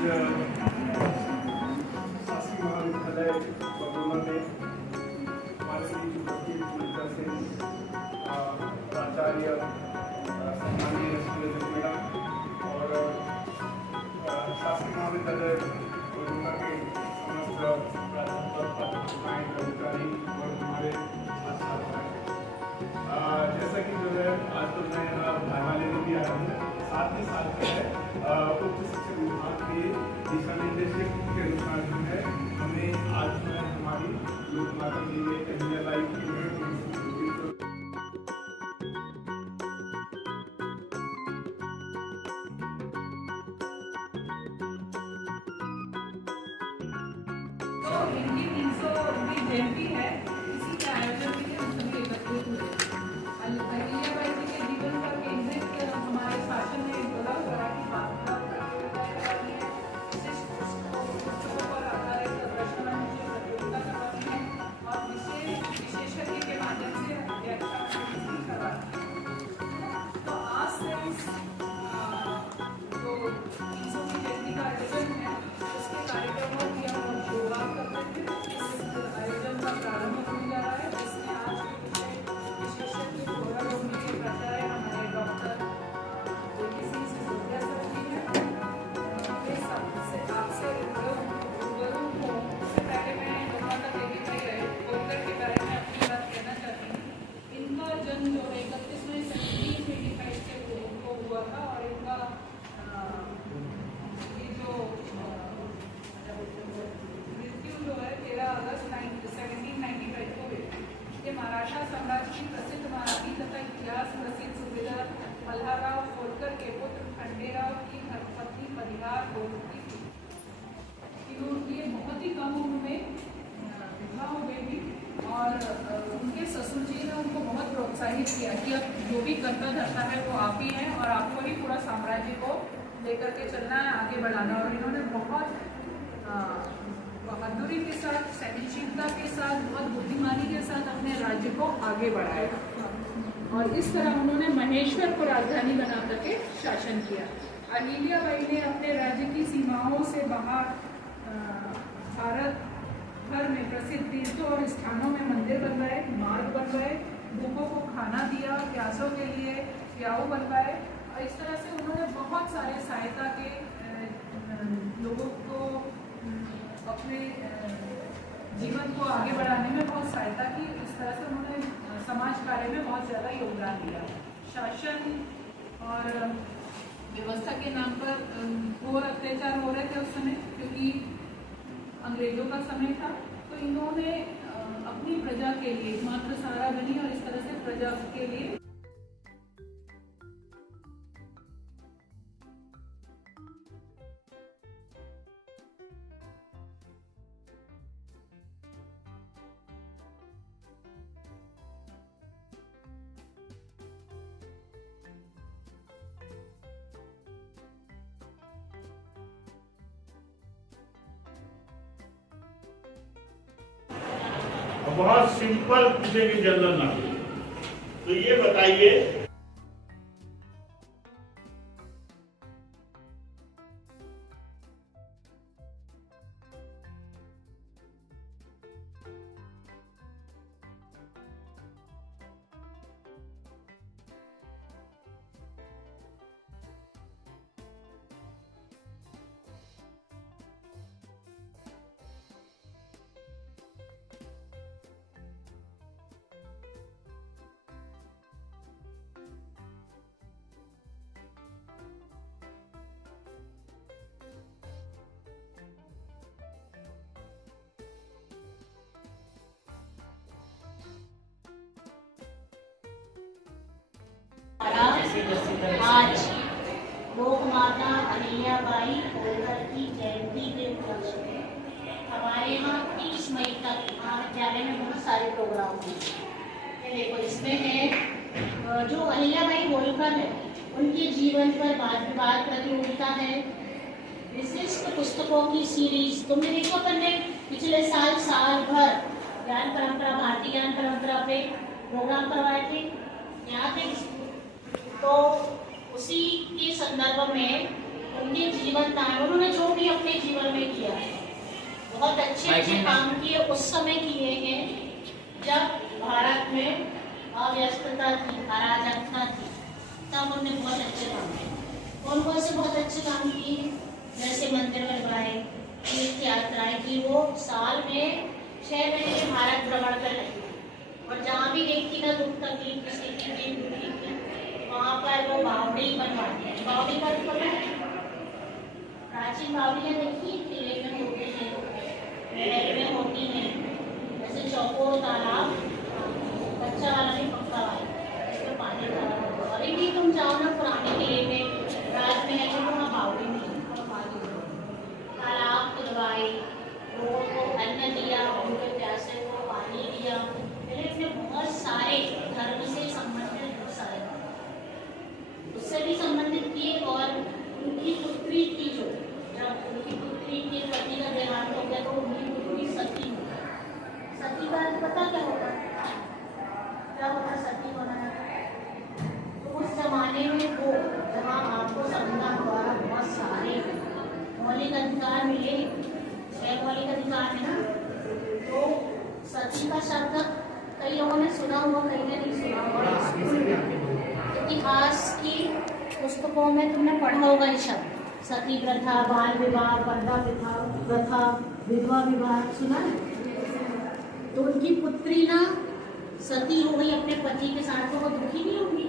शासकीय महाविद्यालय बरौना में हमारे से प्राचार्य सम्मानीय मैडम और शासकीय महाविद्यालय बरौना के समस्त प्राध्यापक अधिकारी और हमारे छात्र जैसा कि जो है आज तो मैं भाइवा लेने भी आया हूँ, साथ ही साथ है उच्च शिक्षा विभाग के दिशा निर्देश के अनुसार जो है हमें आज जो है हमारी लोकमाता जी अहिल्याबाई की तो हिंदी 300वीं जयंती है, इसी के आयोजन के लिए हम सभी एकत्रित हुए। अहिल्याबाई जी के जीवन पर केंद्रित हमारे शासन ने बोला हुआ कि पुस्तकों पर आधारित प्रश्न प्रतियोगिता करवानी है और विशेषज्ञ के माध्यम से व्याख्या करवानी। तो आज से इस जो 300वीं जयंती का आयोजन है उसके कार्यक्रमों की हम शुरुआत करते हैं। इस आयोजन का प्रारंभ होने जा रहा है, जिसमें आज के विशेषज्ञ गौरव के प्राचार्य हमारे डॉक्टर JPC सिसोदिया सर जी हैं। वे आपसे रूबरू हो, उससे पहले मैं लोकमाता देवी भाई होलकर के बारे में अपनी बात कहना चाहती हूँ। इनका जन्म जो है 31 मई 1785 से उनको हुआ था और इनका ये जो मृत्यु जो है 13 अगस्त 1795 को हुई। ये मराठा साम्राज्य की प्रसिद्ध मराठी तथा इतिहास प्रसिद्ध सूबेदार मल्हारराव होलकर के पुत्र खंडेराव की धर्मपत्नी परिहार होलकर थी। ये बहुत ही कम उम्र में विवाह हो गई थी और उनके ससुर जी ने उनको बहुत प्रोत्साहित किया कि अब जो भी करता धरता है वो आप ही हैं और आपको ही पूरा साम्राज्य को लेकर के चलना है, आगे बढ़ाना। और इन्होंने बहुत बहादुरी के साथ, सहनशीलता के साथ, बहुत बुद्धिमानी के साथ अपने राज्य को आगे बढ़ाया और इस तरह उन्होंने महेश्वर को राजधानी बना करके शासन किया। अहिल्याबाई ने अपने राज्य की सीमाओं से बाहर भारत भर में प्रसिद्ध तीर्थों और स्थानों में मंदिर बनवाए, मार्ग बनवाए, भूखों को खाना दिया, प्यासों के लिए प्याऊ बनवाए और इस तरह से उन्होंने बहुत सारे सहायता के लोगों को अपने जीवन को आगे बढ़ाने में बहुत सहायता की। इस तरह से उन्होंने समाज कार्य में बहुत ज़्यादा योगदान दिया। शासन और व्यवस्था के नाम पर घोर अत्याचार हो रहे थे उस समय, क्योंकि अंग्रेजों का समय था। तो इन्होंने अपनी प्रजा के लिए मात्र सहारा बनी और इस तरह से प्रजा के लिए बहुत सिंपल पूछेंगे जनरल नॉलेज। तो ये बताइए आज लोकमाता अहिल्याबाई होलकर की जयंती के उपलक्ष्य में हमारे यहाँ 30 मई तक महाविद्यालय में बहुत सारे प्रोग्राम हुए। देखो इसमें है जो अहिल्याबाई होलकर है उनके जीवन पर वाद विवाद प्रतियोगिता है, विशिष्ट पुस्तकों की सीरीज। तुमने देखो तुमने पिछले साल भर ज्ञान परंपरा, भारतीय ज्ञान परंपरा पे प्रोग्राम करवाए थे यहाँ पे। तो उसी के संदर्भ में उनके जीवन दान, उन्होंने जो भी अपने जीवन में किया बहुत अच्छे काम किए, उस समय किए हैं जब भारत में अव्यस्तता थी, अराजकता थी, तब उन्होंने बहुत अच्छे काम किए। कौन कौन से बहुत अच्छे काम किए? जैसे मंदिर बनवाए, तीर्थ यात्राएं की, वो साल में 6 महीने भारत भ्रमण कर रही थी और जहाँ भी देखती ना दुख तकलीफ किसी की भी दुखी थी, वहाँ पर वो बावड़ी बनवाती है। बावड़ी का पता है? प्राचीन बावड़ियाँ देखी किले में होती हैं, महल में होती हैं, जैसे चौकोर तालाब, कच्चा वाला नहीं पक्का वाला, इसमें पानी भरा होगा। अभी भी तुम जाओ ना पुराने किले में, राजमहल में, वहाँ बावड़ी में तालाब खुदवाए, लोगों को अन्न दिया, उनके प्यासे को पानी दिया। मैंने अपने बहुत सारे धर्म से संबंधित बहुत सारे उससे भी संबंधित किए। और उनकी पुत्री थी, जो जब उनकी पुत्री के पति का देहांत हो गया तो उनकी पुत्री सती हो गई। सती का पता क्या होगा? क्या होगा सती होना? तो उस जमाने में वो जहाँ आपको संविधान द्वारा बहुत सारे मौलिक अधिकार मिले, 6 मौलिक अधिकार है ना, तो सती का शब्द कई लोगों ने सुना हुआ, कई ने नहीं सुना हुआ। इतिहास की पुस्तकों में तुमने पढ़ा होगा ये शब्द, सती प्रथा, बाल विवाह, पर्दा प्रथा, विधवा विवाह, सुना है? तो उनकी पुत्री ना सती हो गई अपने पति के साथ, तो वो दुखी नहीं होगी।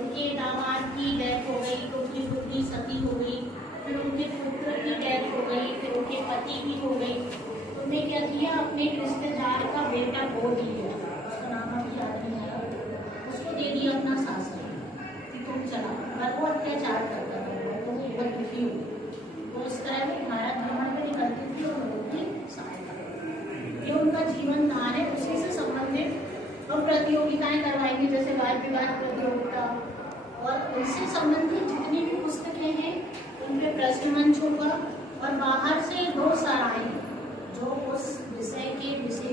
उनके दामाद की डेथ हो गई तो उनकी पुत्री सती हो गई, फिर उनके पुत्र की डेथ हो गई, फिर उनके पति भी हो गई। उन्होंने क्या किया? अपने रिश्तेदार का बेटा गोद लिया, उसका नाम अभी याद नहीं आया, उसको दे दिया अपना शासन कि तुम चला, और वो अत्याचार करता था, तो वो बहुत दुखी हुई। तो इस तरह वो भारत भ्रमण में निकलती थी और लोगों की सहायता करती। ये उनका जीवन दान है। उसी से संबंधित हम प्रतियोगिताएं करवाएंगे, जैसे वाद विवाद प्रतियोगिता, और उनसे संबंधित जितनी भी पुस्तकें हैं उन पे प्रश्न मंच होगा। और बाहर से 2 सराय जो उस विषय के विशेष